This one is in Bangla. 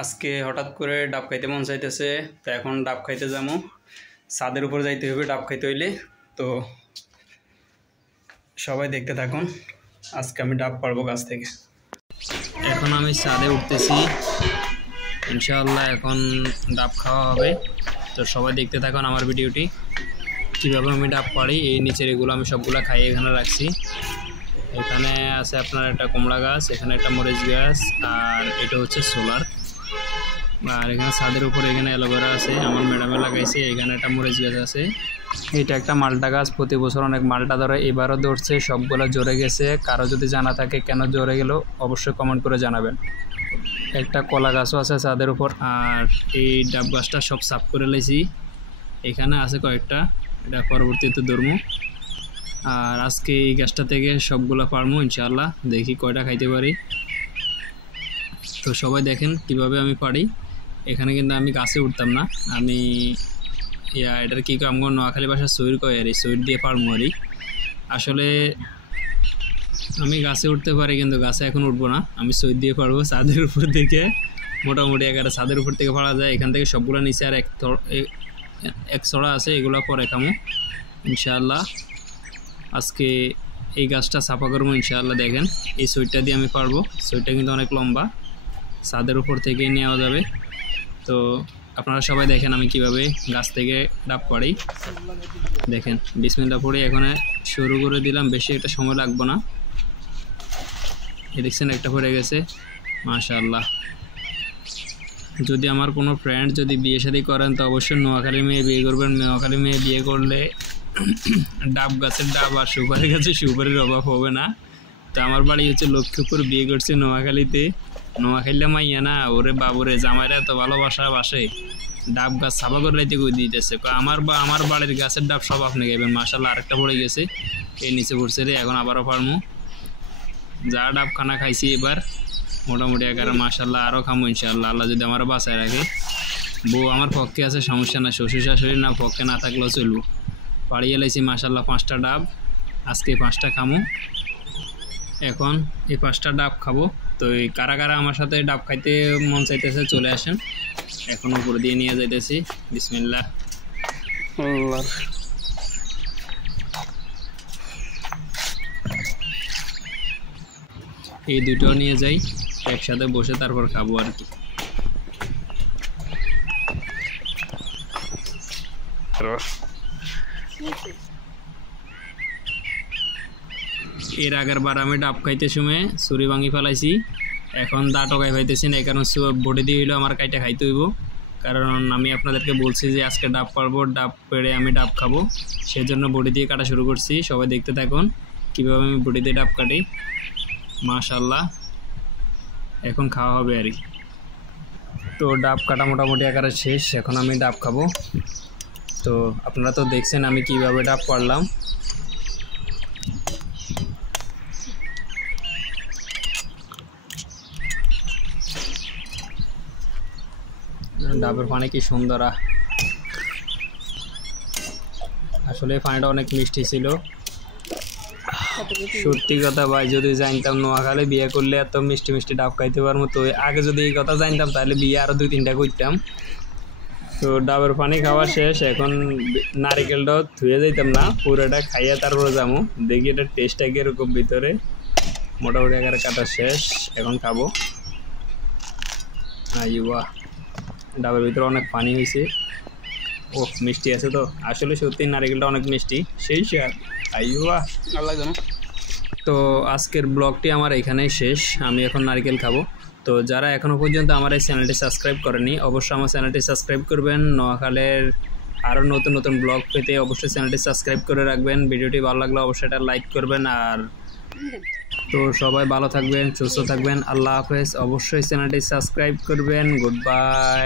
আজকে হঠাৎ করে ডাব খাইতে মন চাইতেছে, তো এখন ডাব খাইতে যাবো। ছাদের উপর যাইতে হবে ডাব খাইতে হইলে। তো সবাই দেখতে থাকুন, আজকে আমি ডাব পারবো গাছ থেকে। এখন আমি ছাদে উঠতেছি, ইনশাআল্লাহ এখন ডাব খাওয়া হবে। তো সবাই দেখতে থাকুন আমার ভিডিওটি, কীভাবে আমি ডাব পারি। এই নিচের এগুলো আমি সবগুলো খাইয়ে এখানে রাখছি। এখানে আছে আপনার একটা কুমড়া গাছ, এখানে একটা মরিচ গাছ, আর এটা হচ্ছে সোলার। আর এখানে ছাদের উপরে এখানে অ্যালোভেরা আছে, আমার ম্যাডামে লাগাইছে। এখানে একটা মরিচ গাছ আছে, এটা একটা মালটা গাছ। প্রতি বছর অনেক মালটা ধরে, এবারও ধরছে, সবগুলো জ্বরে গেছে। কারো যদি জানা থাকে কেন জ্বরে গেল অবশ্যই কমেন্ট করে জানাবেন। একটা কলা গাছও আছে ছাদের উপর। আর এই ডাব গাছটা সব সাফ করে লাইছি, এখানে আছে কয়েকটা, এটা পরবর্তীতে ধরবো। আর আজকে এই গাছটা থেকে সবগুলো পারবো ইনশাআল্লাহ, দেখি কয়টা খাইতে পারি। তো সবাই দেখেন কিভাবে আমি পারি। এখানে কিন্তু আমি গাছে উঠতাম না, আমি এটার কী কাম কর নোয়াখালী ভাষা সইর কয় আর এই সইর দিয়ে পারবো আর। আসলে আমি গাছে উঠতে পারি, কিন্তু গাছে এখন উঠবো না, আমি সইর দিয়ে পারবো। ছাদের উপর থেকে মোটামুটি এগারো ছাদের উপর থেকে পারা যায়। এখান থেকে সবগুলো নিচে আর এক ছড়া আছে, এগুলো পরে খামো ইনশাআল্লাহ। আজকে এই গাছটা সাফা করবো ইনশাআল্লাহ। দেখেন এই সইটা দিয়ে আমি পারবো, সইটা কিন্তু অনেক লম্বা, ছাদের উপর থেকে নেওয়া যাবে। তো আপনারা সবাই দেখেন আমি কিভাবে গাছ থেকে ডাব পারি। দেখেন বিসমিল্লাহ পড়ে এখন শুরু করে দিলাম, বেশি একটা সময় লাগবে না। দেখছেন একটা পড়ে গেছে, মাশাআল্লাহ। যদি আমার কোনো ফ্রেন্ড যদি বিয়ে শাদী করেন তো অবশ্যই নোয়াখালী মেয়ে বিয়ে করবেন। নোয়াখালী মেয়ে বিয়ে করলে ডাব গাছের ডাব আর সুপারি গাছের সুপারির অভাব হবে না। তো আমার বাড়ি হচ্ছে লক্ষ্মীপুর, বিয়ে করছে নোয়াখালীতে। নোয়াখালীতে মাইয়া না, ওরে বাবুরে জামাইরা তো ভালোবাসা বাসে, ডাব গাছ সাফা করে রাইতে করে দিতেছে। আমার বাড়ির গাছের ডাব সব আপনি খাইবেন। মাশাআল্লাহ আরেকটা পড়ে গেছে, এই নিচে পড়ছে রে, এখন আবারও পারমু। যা ডাব খানা খাইছি এবার মোটামুটি এগারো, মাশাআল্লাহ আরও খামো ইনশাআল্লাহ, আল্লাহ যদি আমারও বাঁচায় রাখে। বউ আমার পক্ষে আছে, সমস্যা না, শ্বশুর শাশুড়ি না পক্ষে না থাকলেও চলবো। পাড়িয়ে লাইছি মাশাআল্লাহ 5টা ডাব, আজকে 5টা খামো। এখন এই 5টা ডাব খাবো। তো এই কারা কারা আমার সাথে ডাব খাইতে মন চাইতেছে চলে আসেন, এখন উপরে দিয়ে নিয়ে যাইতেছি। বিসমিল্লাহ। এই দুটো নিয়ে যাই, একসাথে বসে তারপর খাবো আর কি। এর আগের বার আমি ডাব খাইতে সময় ছুরি ভাঙি ফেলাইছি, এখন দা টকাই পাইতেছি না। এই কারণ বডি দিয়ে হইলেও আমার কাইটা খাইতে হইব, কারণ আমি আপনাদেরকে বলছি যে আজকে ডাব পারবো, ডাব পেড়ে আমি ডাব খাবো, সেজন্য বডি দিয়ে কাটা শুরু করছি। সবাই দেখতে থাকুন কীভাবে আমি বডি দিয়ে ডাব কাটি। মাশাআল্লাহ এখন খাওয়া হবে আর কি। তো ডাব কাটা মোটামুটি আকারে শেষ, এখন আমি ডাব খাবো। তো আপনারা তো দেখছেন আমি কিভাবে ডাব পারলাম। ডাবের পানি কি সুন্দর, আসলে পানিটা অনেক মিষ্টি ছিল। সত্যি কথা ভাই, যদি জানতাম নোয়াখালী বিয়ে করলে এত মিষ্টি মিষ্টি ডাব খাইতে পারবো, তো আগে যদি এই কথা জানতাম তাহলে বিয়ে আরও 2-3টা করতাম। তো ডাবের পানি খাওয়া শেষ, এখন নারিকেলটাও ধুয়ে যাইতাম না, পুরোটা খাইয়া তারপরে যাবো। দেখি এটা টেস্টটা কীরকম ভিতরে। মোটামুটি আকারে কাটা শেষ, এখন খাবো। আইয়া ডাবের ভিতরে অনেক পানি হয়েছে, ও মিষ্টি আছে তো, আসলে সত্যি নারিকেলটা অনেক মিষ্টি, সেই শেয়ার। আইয়া আল্লাহ জানো। তো আজকের ব্লগটি আমার এখানেই শেষ, আমি এখন নারকেল খাবো। তো যারা এখনও পর্যন্ত আমার এই চ্যানেলটি সাবস্ক্রাইব করেনি অবশ্যই আমার চ্যানেলটি সাবস্ক্রাইব করবেন। নোয়াখালীর আরও নতুন নতুন ব্লগ পেতে অবশ্যই চ্যানেলটি সাবস্ক্রাইব করে রাখবেন। ভিডিওটি ভালো লাগলে অবশ্যই এটা লাইক করবেন। আর তো সবাই ভালো থাকবেন, সুস্থ থাকবেন, আল্লাহ হাফেজ। অবশ্যই চ্যানেলটি সাবস্ক্রাইব করবেন। Good bye.